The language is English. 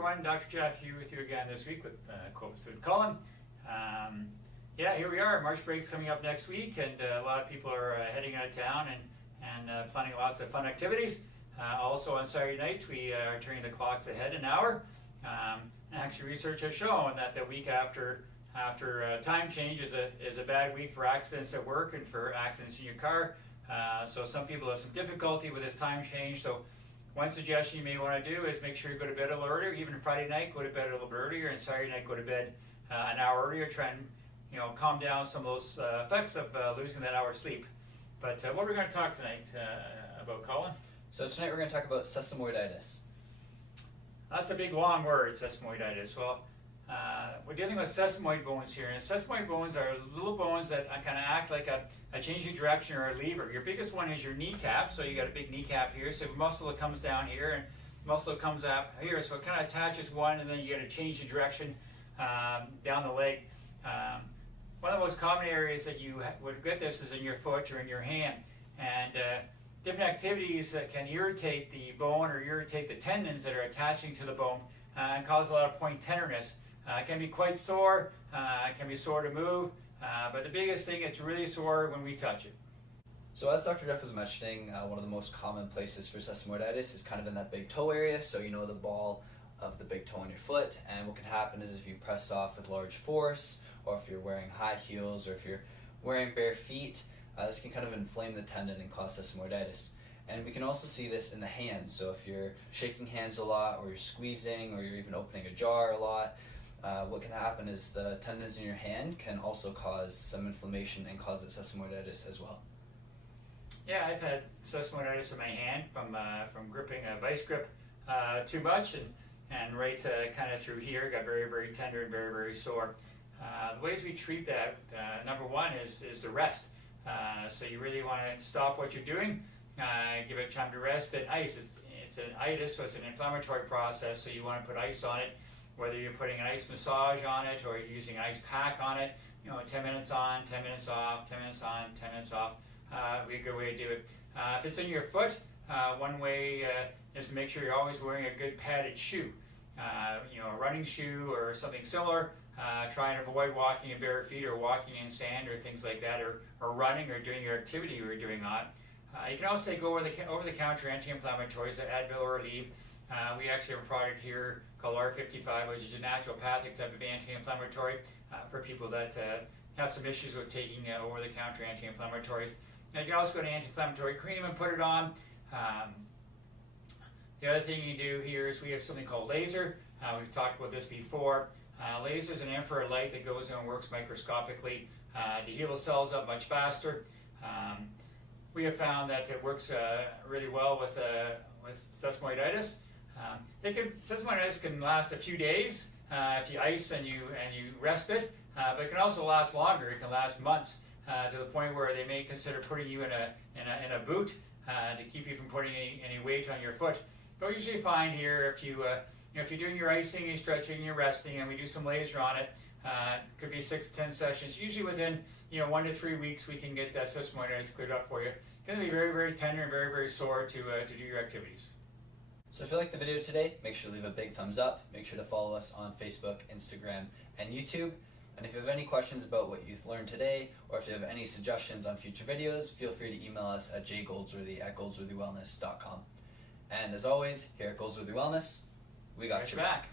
everyone, Dr. Jeff here with you again this week with co-student Colin. Yeah, here we are. March break's coming up next week, and a lot of people are heading out of town and planning lots of fun activities. Also on Saturday night, we are turning the clocks ahead an hour. Actually, research has shown that the week after time change is a bad week for accidents at work and for accidents in your car. So some people have some difficulty with this time change. So one suggestion you may want to do is make sure you go to bed a little earlier. Even Friday night, go to bed a little bit earlier, and Saturday night, go to bed an hour earlier. Try and calm down some of those effects of losing that hour of sleep. But what we're going to talk tonight about, Colin? So tonight we're going to talk about sesamoiditis. That's a big long word, sesamoiditis. Well, we're dealing with sesamoid bones here, and sesamoid bones are little bones that kind of act like a change of direction or a lever. Your biggest one is your kneecap, so you got a big kneecap here, so muscle that comes down here and muscle that comes up here, so it kind of attaches one, and then you got to change the direction down the leg. One of the most common areas that you would get this is in your foot or in your hand, and different activities that can irritate the bone or irritate the tendons that are attaching to the bone and cause a lot of point tenderness. It can be quite sore, it can be sore to move, but the biggest thing, it's really sore when we touch it. So as Dr. Jeff was mentioning, one of the most common places for sesamoiditis is kind of in that big toe area, so the ball of the big toe on your foot, and what can happen is if you press off with large force, or if you're wearing high heels, or if you're wearing bare feet, this can kind of inflame the tendon and cause sesamoiditis. And we can also see this in the hands, so if you're shaking hands a lot, or you're squeezing, or you're even opening a jar a lot, what can happen is the tendons in your hand can also cause some inflammation and cause sesamoiditis as well. Yeah, I've had sesamoiditis in my hand from gripping a vice grip too much and right kind of through here, got very, very tender and very, very sore. The ways we treat that, number one is to rest. So you really want to stop what you're doing, give it time to rest. And ice, it's an itis, so it's an inflammatory process, so you want to put ice on it, whether you're putting an ice massage on it or you're using an ice pack on it, 10 minutes on, 10 minutes off, 10 minutes on, 10 minutes off, would be a good way to do it. If it's in your foot, one way is to make sure you're always wearing a good padded shoe, a running shoe or something similar. Try and avoid walking in bare feet or walking in sand or things like that, or running or doing your activity you're doing on. You can also take over-the-counter anti-inflammatories that Advil or Aleve. We actually have a product here called R55, which is a naturopathic type of anti-inflammatory for people that have some issues with taking over-the-counter anti-inflammatories. Now, you can also go to anti-inflammatory cream and put it on. The other thing you do here is we have something called laser. We've talked about this before. Laser is an infrared light that goes in and works microscopically to heal the cells up much faster. We have found that it works really well with sesamoiditis. Sesamoiditis can last a few days if you ice and you rest it, but it can also last longer. It can last months to the point where they may consider putting you in a boot to keep you from putting any weight on your foot. But we usually find here if you're doing your icing, you're stretching, you're resting, and we do some laser on it, could be 6 to 10 sessions. Usually within 1 to 3 weeks, we can get that sesamoiditis cleared up for you. It's going to be very, very tender and very, very sore to do your activities. So if you liked the video today, make sure to leave a big thumbs up. Make sure to follow us on Facebook, Instagram, and YouTube. And if you have any questions about what you've learned today, or if you have any suggestions on future videos, feel free to email us at jgoldsworthy@goldsworthywellness.com. And as always, here at Goldsworthy Wellness, we got your back.